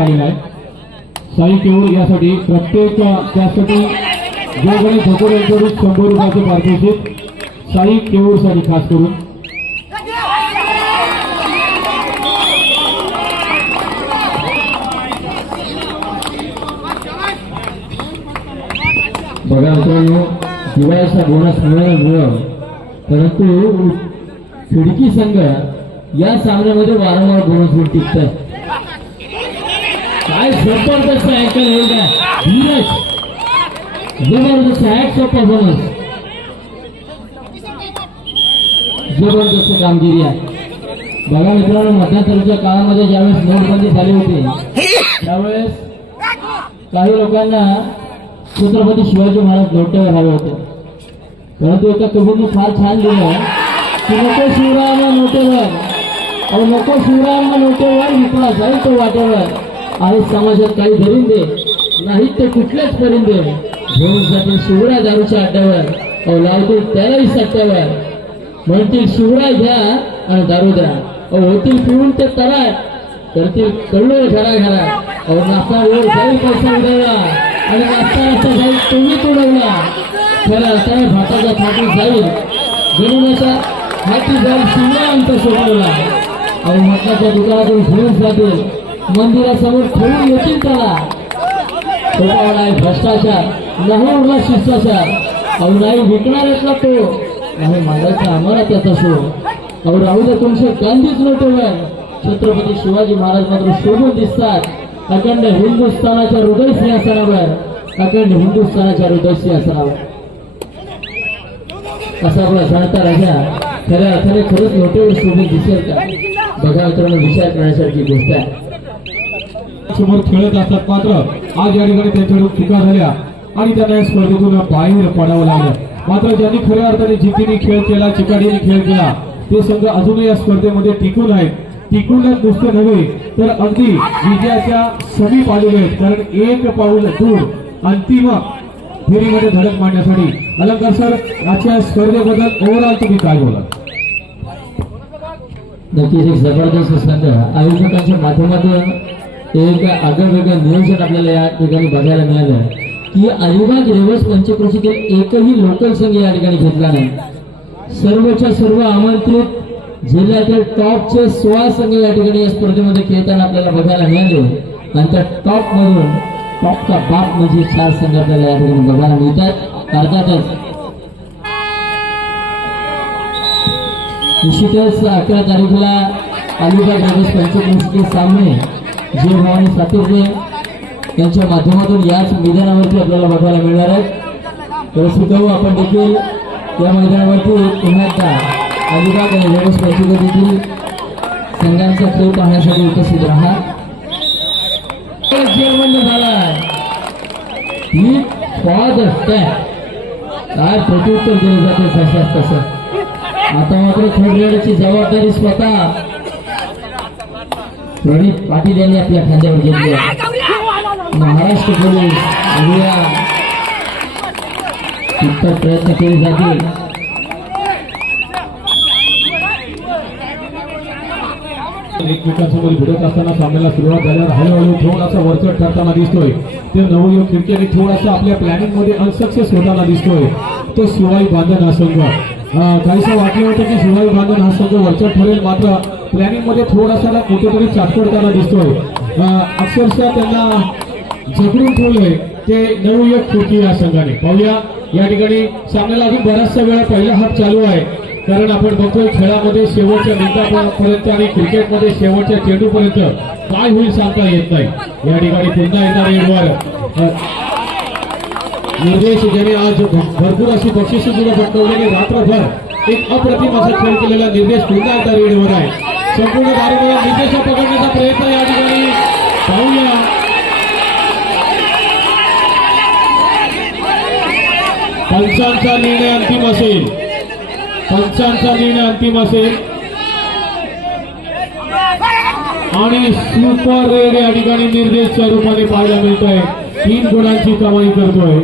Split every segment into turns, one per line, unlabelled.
आलेलं आहे. साई केवळ यासाठी प्रत्येक त्यासाठी जोगणी ठाकूर यांच्याकडून शंभर रुपयाचं पारितोषिक साई केवळसाठी खास करून.
बघा मित्रांनो दिवाळीचा बोनस मिळेल मिळव परंतु खिडकी संघ या सामन्यामध्ये वारंवार बोनस वर टिकतात. काय जबरदस्त अँकल येईल का? धीरज. जबरदस्त हॅट सोपा बोनस जबरदस्त कामगिरी आहे. बघा मित्रांनो मध्यंतरीच्या काळामध्ये ज्यावेळेस नोटबंदी झाली होती त्यावेळेस काही लोकांना छत्रपती शिवाजी महाराज नोटेवर हवे होते. परंतु एका कवीने फार छान लिहिलं की नको शिवरायांना नोटेवर अहो नको शिवरायांना नोटेवर विकला जाईल तो वाटेवर. आणि समाजात काही दरिंदे नाही ते कुठल्याच परिंदे घेऊन जातील शिवराय दारूच्या अड्ड्यावर. अहो लावतील त्यालाही सट्ट्यावर. म्हणतील शिवराय घ्या आणि दारू द्या. अहो होतील पिऊन ते तराट. करतील कळलं हो घरा घरा अहो नाश्ता वर जाईल पैसा उडवला. आणि नाश्ता नाश्ता जाईल तुम्ही तुडवला. खरं असा भाताच्या थाटी जाईल. गणिताच्या हाती जाईल शिवराय आमचा सोडवला अहो मठाच्या दुकानातून घेऊन जातील. मंदिरासमोर ठेवून येतील त्याला खोटावाडा आहे भ्रष्टाचार नाही उरला शिष्टाचार. अहो नाही विकणार आहेत ना तो? नाही मागायचा आम्हाला त्याचा शो अहो राहू दे तुमचे. गांधीच नोटेवर छत्रपती शिवाजी महाराज मात्र शोभून दिसतात. अखंड हिंदुस्थानाच्या हृदय सिंहासनावर. अखंड हिंदुस्थानाच्या हृदय सिंहासनावर. असा आपला जाणता राजा. खऱ्या अर्थाने खरंच नोटेवर शोभून दिसेल का? बघा मित्रांनो विचार करण्यासारखी गोष्ट आहे.
समोर खेळत असतात मात्र आज या ठिकाणी त्यांच्याकडून चुका झाल्या आणि त्यांना या स्पर्धेतून बाहेर पडावं लागलं. मात्र ज्यांनी खऱ्या अर्थाने जिद्दीने खेळ केला चिकाटीने खेळ केला ते संघ अजूनही या स्पर्धेमध्ये टिकून आहेत. टिकूनच नुसते नव्हे तर अगदी विजयाच्या समीप आलेले आहेत. कारण एक पाऊल दूर अंतिम फेरीमध्ये धडक मांडण्यासाठी अलंकार सर आजच्या स्पर्धेबद्दल ओव्हरऑल तुम्ही काय बोला
नक्कीच एक जबरदस्त संघ आयोजकांच्या माध्यमातून एक आगळवेगळं नियोजन आपल्याला या ठिकाणी बघायला मिळालं की अलिबाग रेवस पंचक्रोशीतील एकही लोकल संघ या ठिकाणी घेतला नाही. सर्वच्या सर्व आमंत्रित जिल्ह्यातील टॉपचे सोळा संघ या ठिकाणी या स्पर्धेमध्ये खेळताना आपल्याला बघायला मिळाले. आणि त्या टॉप मधून टॉपचा बाप म्हणजे चार संघ आपल्याला या ठिकाणी बघायला मिळतात. अर्थातच निश्चितच अकरा तारीखला अलिबाग रेवस पंचक्रोशीचे सामने जी भवानी सातुर्ले यांच्या माध्यमातून याच मैदानावरती आपल्याला बघायला मिळणार आहेत तर सुद्धा आपण देखील या मैदानावरती पुन्हा एकदा अलिबाग आणि रेवस देखील संघांचा खेळ पाहण्यासाठी उपस्थित राहा. जेवण झालाय. काय प्रत्युत्तर दिलं जाते जशात तसं आता मात्र थोडची जबाबदारी स्वतः प्रणित पाटील यांनी आपल्या खांद्यावर घेतली. महाराष्ट्र पोलीस कितपत प्रयत्न केले जातील
एकमेकांसमोर भिडत असताना सामन्याला सुरुवात झाल्यावर हळूहळू थोडासा वरचढ ठरताना दिसतोय ते नवयुग खिडकीने थोडासा आपल्या प्लॅनिंगमध्ये अनसक्सेस होताना दिसतोय तो शिवाई बांधन हा संघ काहीसं वाटलं होतं की शिवाई बांधन हा संघ वरचढ ठरेल मात्र प्लॅनिंगमध्ये थोडासा ना कुठेतरी चाटपडताना दिसतोय. अक्षरशः त्यांना झगडून ठेवलंय ते नवयुग खिडकी या संघाने. पाहूया या ठिकाणी सामन्याला अजून बराचसा वेळा पहिला हात चालू आहे. कारण आपण बघतोय खेळामध्ये शेवटच्या मिनिटापर्यंत आणि क्रिकेटमध्ये शेवटच्या चेंडूपर्यंत काय होईल सांगता येत नाही. या ठिकाणी पुन्हा येणारे रेडवर निर्देश ज्याने आज भरपूर अशी बक्षिसं सुद्धा पटकवलेली रात्रभर एक अप्रतिम असा खेळ केलेला निर्देश पुन्हा एकदा रेडवर आहे. संपूर्ण कार्यक्रम निकष पकडण्याचा प्रयत्न या ठिकाणी पाहूया. पंचांचा निर्णय अंतिम असेल. पंचांचा निर्णय अंतिम असेल. आणि सुपर रेड या ठिकाणी निर्देशच्या रूपाने पाहायला मिळत आहे तीन गुणांची कमाई करतोय.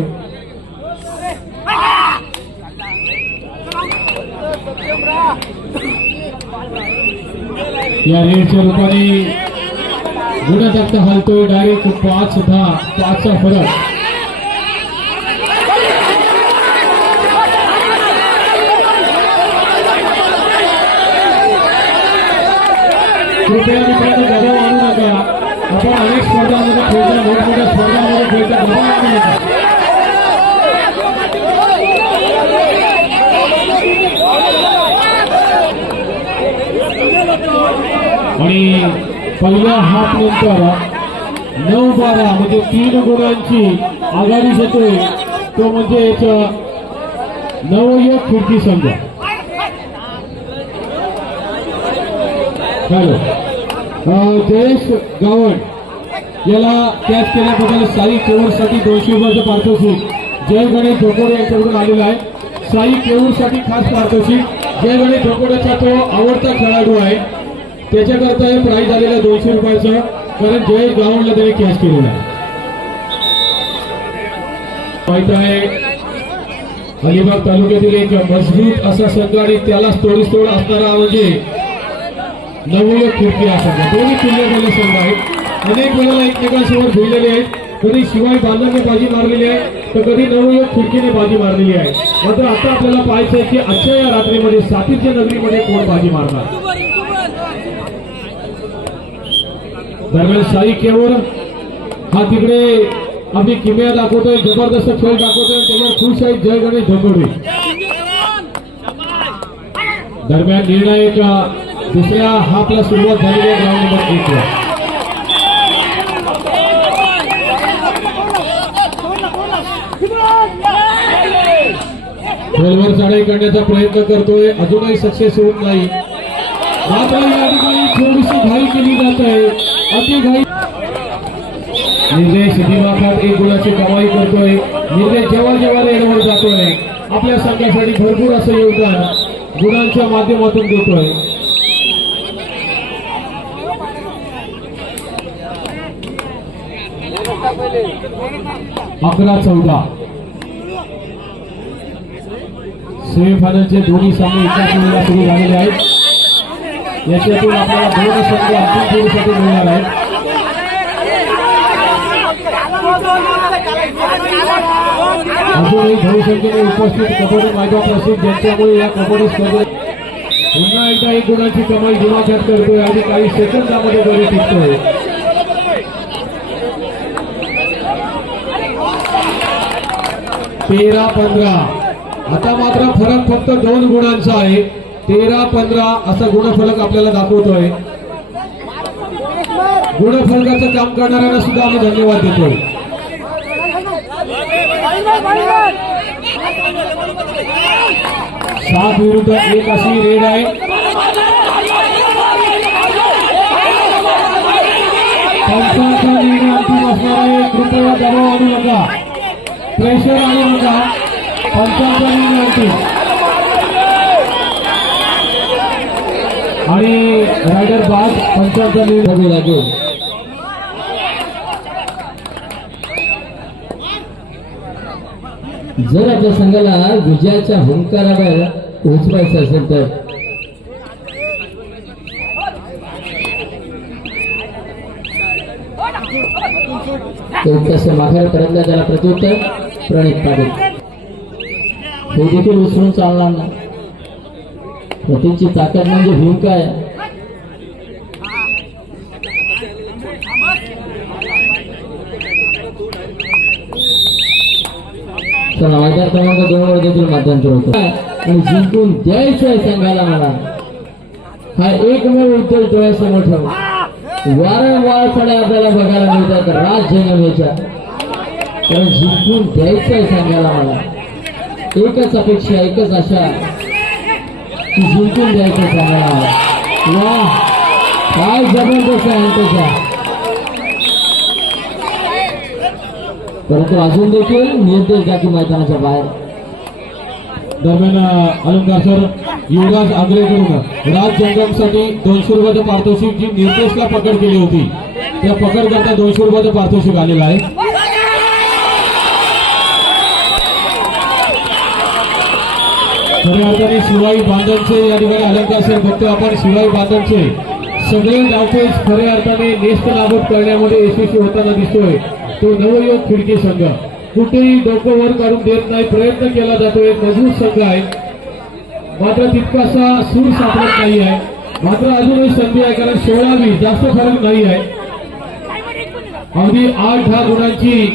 या रेडच्या रूपाने गुन्हा जास्त हलतोय डायरेक्ट पाच सुद्धा पाचचा फरक. कृपया मित्रांनो गदा आणू नका. आपण अनेक स्पर्धांमध्ये खेळता मोठमोठ्या स्पर्धांमध्ये खेळता गदा आणू नका आणि पहिल्या हाफ नंतर नऊ बारा म्हणजे तीन गुणांची आघाडी घेतोय. तो म्हणजे एक नवयुग संघ. हॅलो जयेश गावड याला कॅच केल्याबद्दल साई केवूरसाठी दोनशे रुपयाचं पारितोषिक. जय गणेश धोकोडे यांच्याकडून आलेला आहे. साई केवूरसाठी खास पारितोषिक. जय गणेश धोकोड्याचा तो आवडता खेळाडू आहे. त्याच्याकरता हे प्राईज आलेलं आहे दोनशे रुपयाचं. कारण जयेश गावडला त्याने कॅश केलेला आहे. माहीत आहे अलिबाग तालुक्यातील एक मजबूत असा संघ आणि त्यालाच तोडीस तोड असणारा म्हणजे नवयुग खिडकी हा संघ. दोन्ही किल्ले संघ आहेत. अनेक वेळेला एकमेकांसमोर भिडलेले आहेत. कधी शिवाय बांधवने बाजी मारलेली आहे तर कधी नवयुग खिडकीने बाजी मारलेली आहे. मात्र आता आपल्याला पाहायचं आहे की आजच्या या रात्रीमध्ये सातीच्या नगरीमध्ये कोण बाजी मारणार? दरम्यान शाही केवळ हा तिकडे आम्ही किमया दाखवतोय जबरदस्त खेळ दाखवतोय त्याच्यावर खुश आहे जय गणेश धोकोडे दरम्यान निर्णायक दुसऱ्या हाफला सुरुवात झालेली आहे ग्राउंड नंबर एक खोलवर चढाई करण्याचा प्रयत्न करतोय अजूनही सक्सेस होत नाही. मात्र या ठिकाणी थोडीशी घाई केली जात आहे. निर्देश दिमाखात एक गुणाची कमाई करतोय. निर्देश जेव्हा जेव्हा रेडवर जातोय. आपल्या संघासाठी भरपूर असं योगदान गुणांच्या माध्यमातून देतोय. अकरा चौदा. सेमीफायनलचे दोन्ही सामने एकाच वेळेला सुरू झालेले आहेत. याच्यातून आपल्याला दोन संघ अंतिम फेरीसाठी मिळणार आहेत अजूनही बहुसंख्येने उपस्थित कबड्डी माझ्या प्रसिद्ध ज्यांच्यामुळे या कबड्डी स्पर्धेत पुन्हा एकदा एक गुणाची कमाई दिमाखात करतोय आणि काही सेकंदामध्ये गडी टिकतोय. तेरा पंधरा. आता मात्र फरक फक्त दोन गुणांचा आहे. तेरा पंधरा असा गुणफलक आपल्याला दाखवतोय. गुणफलकाचं काम करणाऱ्यांना सुद्धा आम्ही धन्यवाद देतोय. सात विरुद्ध एक अशी रेड आहे. पंचांचा निर्णय अंतिम असणार आहे. कृपया दबाव आणू नका प्रेशर आणू नका पंचांचा निर्णय अंतिम. आणि रायडर बाद पंचांचा निर्णय
लागेल. जर आपल्या संघाला विजयाच्या हुंकारावर पोहोचवायचं असेल तर? माघार करतला त्याला प्रत्युत्तर प्रणित पाटील. हे देखील उचलून चालणार नाही. प्रतीची ताकद म्हणजे भूमिका आहे चला मैदान क्रमांक दोन वर देखील मध्यंतर होतो. आणि जिंकून द्यायचं आहे संघाला मला हा एकमेव उत्तर डोळ्यासमोर ठेव. वारंवार चढ्या आपल्याला बघायला मिळतात राजजंगमेच्या कारण जिंकून द्यायचं आहे संघाला मला एकच अपेक्षा एकच आशा. जिंकून द्यायचं चांगला वा. काय जबरदस्त आहे त्याच्या परंतु अजून देखील निर्देश जाती मैदानाच्या बाहेर.
दरम्यान अलंकार सर युवराज आग्रेकडून राज जंगमसाठी दोनशे रुपयाचं पारितोषिक जी निर्देशला पकड केली होती. त्या पकड करता दोनशे रुपयाचं पारितोषिक आलेलं आहे. खऱ्या अर्थाने शिवाई बांधवचे या ठिकाणी अलंकार असेल बघतो आपण. शिवाई बांधवचे सगळे डावपेच खऱ्या अर्थाने नेस्त नाबूद करण्यामध्ये यशस्वी होताना दिसतोय. तो नवयोग खिडकी संघ. कुठेही डोकं वर काढून देत नाही प्रयत्न केला जातोय. मजबूत संघ आहे. मात्र तितकासा सूर सापडत नाही आहे. मात्र अजूनही संधी आहे. कारण सोळावी जास्त फरक नाही आहे. अगदी आठ दहा गुणांची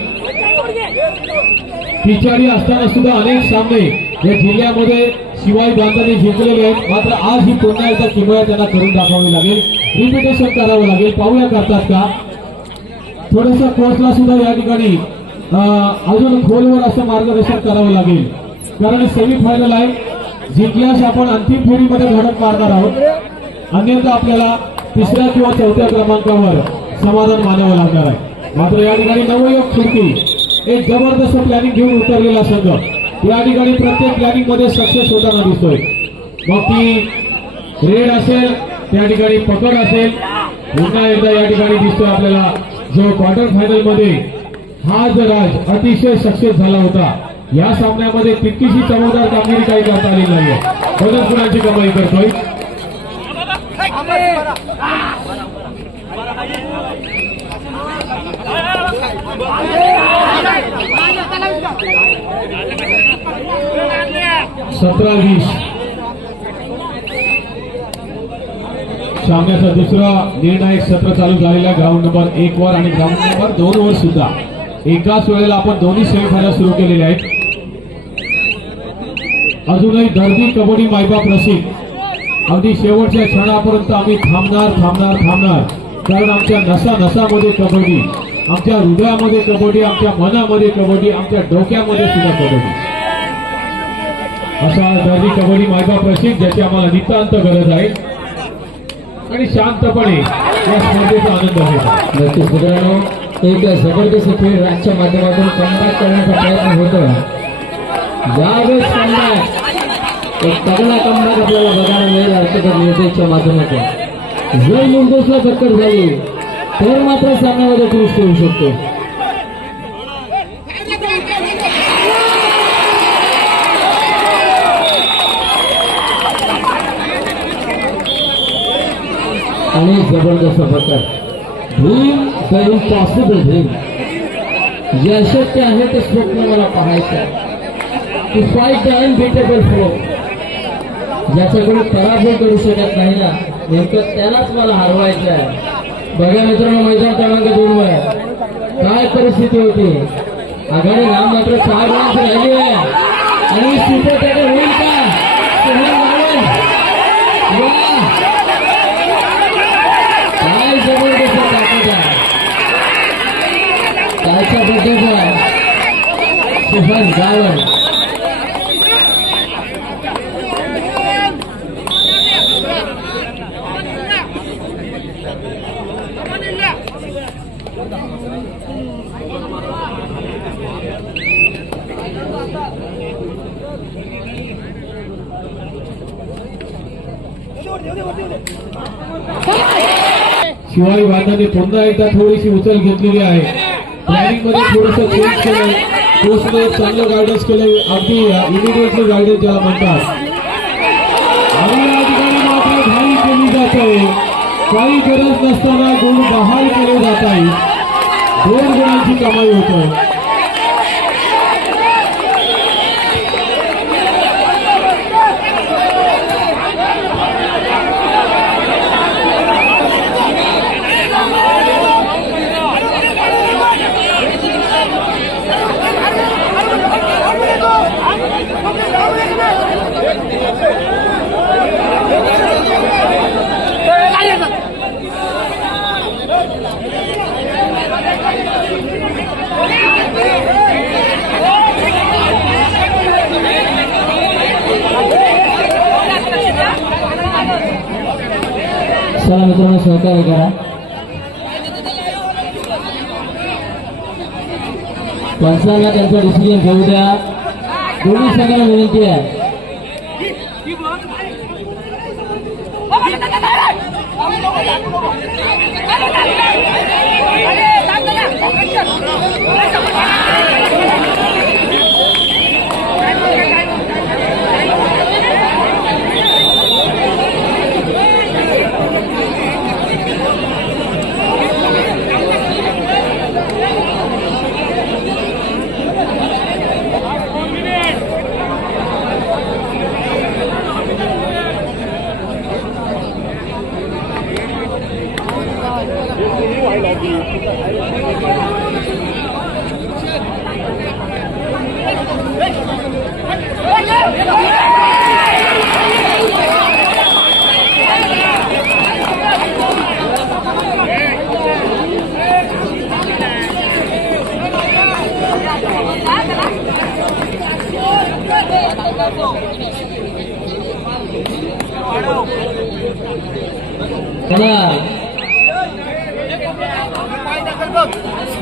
पिछाडी असताना सुद्धा अनेक सामने या जिल्ह्यामध्ये शिवाय बांधाने जिंकलेले आहेत मात्र आज ही पुन्हा एकदा किमया त्यांना करून दाखवावी लागेल. रिपिटेशन करावं लागेल. पाहूया करतात का? थोडस कोर्सला सुद्धा या ठिकाणी अजून खोलवर असं मार्गदर्शन करावं लागेल. कारण सेमीफायनल आहे. जिंकल्यास आपण अंतिम फेरीमध्ये धडक मारणार आहोत. अन्यथा आपल्याला तिसऱ्या किंवा चौथ्या क्रमांकावर समाधान मानावं लागणार आहे. मात्र या ठिकाणी नवयोग खिडकी एक जबरदस्त प्लॅनिंग घेऊन उतरलेला संघ. या ठिकाणी प्रत्येक प्लॅनिंगमध्ये सक्सेस होताना दिसतोय. मग ती रेड असेल त्या ठिकाणी पकड असेल पुन्हा एकदा या ठिकाणी दिसतोय आपल्याला जो क्वार्टर फायनलमध्ये हा राज अतिशय सक्सेस झाला होता या सामन्यामध्ये तितकीशी चमकदार कामगिरी काही करता आली नाहीये. बदल गुणांची कमाई करतोय? सतरा वीस सामन्याचा दुसरा निर्णायक सत्र चालू झालेला ग्राउंड नंबर एक वर आणि ग्राउंड नंबर दोन वर सुद्धा. एकाच वेळेला आपण दोन्ही सेमीफायनल सुरू केलेले आहेत. अजूनही दर्दी कबड्डी मायबाप रसिक अगदी शेवटच्या क्षणापर्यंत आम्ही थांबणार थांबणार थांबणार. कारण आमच्या नसा नसामध्ये कबड्डी आमच्या हृदयामध्ये कबड्डी आमच्या मनामध्ये कबड्डी आमच्या डोक्यामध्ये सुद्धा कबड्डी. असा दर्जी कबड्डी मायबाप रसिक ज्याची आम्हाला नितांत गरज आहे. आणि शांतपणे या स्पर्धेचा आनंद घेतात.
नक्कीच मित्रांनो एक जबरदस्त खेळ राजच्या माध्यमातून कमबॅक करण्याचा प्रयत्न होतो. यावेळेस कमबॅक एक तगडा कमबॅक आपल्याला बघायला मिळेल अर्थकर निर्देशच्या माध्यमातून. जर मुंबईला टक्कर झाली तर मात्र सामन्यामध्ये ट्विस्ट करू शकतो. आणि जबरदस्त प्रकार भीम द इम्पॉसिबल भीम जे अशक्य आहे ते स्वप्न मला पाहायचं to fight the unbeatable foe ज्याच्याकडे पराभव करू शकत नाही ना नेमकं त्यालाच मला हरवायचं आहे. बघा मित्रांनो मैदान क्रमांक दोन वर. काय परिस्थिती होती? आघाडी नाम मात्र सहा गुणांची राहिली आहे. आणि सुपर होईल काय सोहम रावल. वा. काय जबरदस्त ताकद आहे त्याच्याबद्दल सुहन गावड
शिवाय वादाने पुन्हा एकदा थोडीशी उचल घेतलेली आहे. प्लॅनिंगमध्ये थोडस चेंज केलं कोचने चांगलं गायडन्स केलंय. अगदी इमिडिएटली गायडन्स ज्याला म्हणतात. आणि या ठिकाणी मात्र घाई केली जाते. काही गरज नसताना गुण बहाल केले जात आहे दोन गुणांची कमाई होत.
आहे salam kurang sehatnya negara. Dan selamat di sini yang ya. Ayo, ayo, ayo,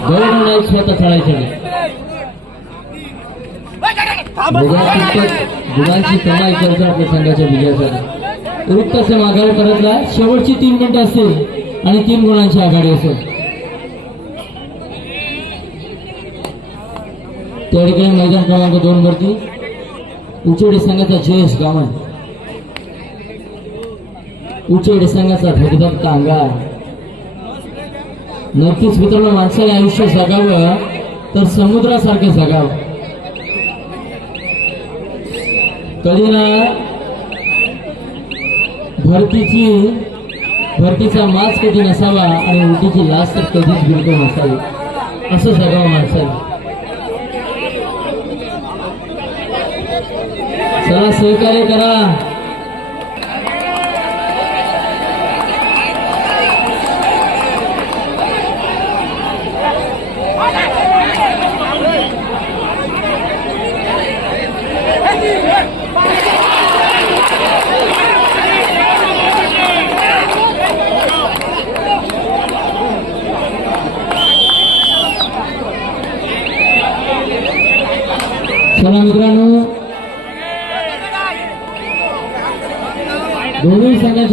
दोन नाही स्वतः कमाई करतो आपल्या संघाच्या विजयासाठी माघार करतला शेवटची तीन मिनिटं असतील आणि तीन गुणांची आघाडी असेल त्या ठिकाणी मैदान क्रमांक दोन वरती. उचेडी संघाचा जयेश गामन उचेडी संघाचा भगदत्त कांगार नक्कीच मित्रांनो माणसाने आयुष्य जगावं तर समुद्रासारखं जगावं. कधी ना भरतीची भरतीचा मास कधी नसावा आणि उलटीची लाच तर कधीच बिलकुल नसावी. असं जगावं माणसाने चला सहकार्य करा. चला मित्रांनो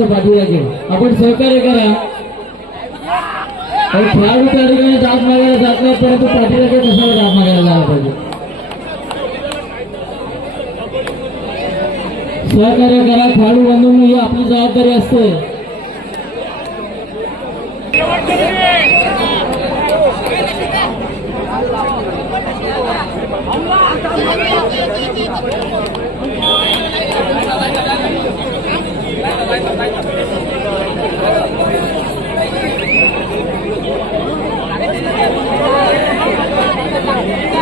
दोन्ही पाठीला घेऊ आपण सहकार्य करा. खेळाडू त्या ठिकाणी जात मागायला जात नाही परंतु पाठीराखे कशाला जात मागायला जायला पाहिजे. सहकार्य करा खेळाडू बांधून ही आपली जबाबदारी असते. Thank you.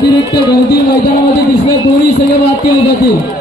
प्रतिनिधी राहील व्यतिरिक्त गणती मैदानामध्ये दिसल्या दोन्ही सगळे बाद केले जातील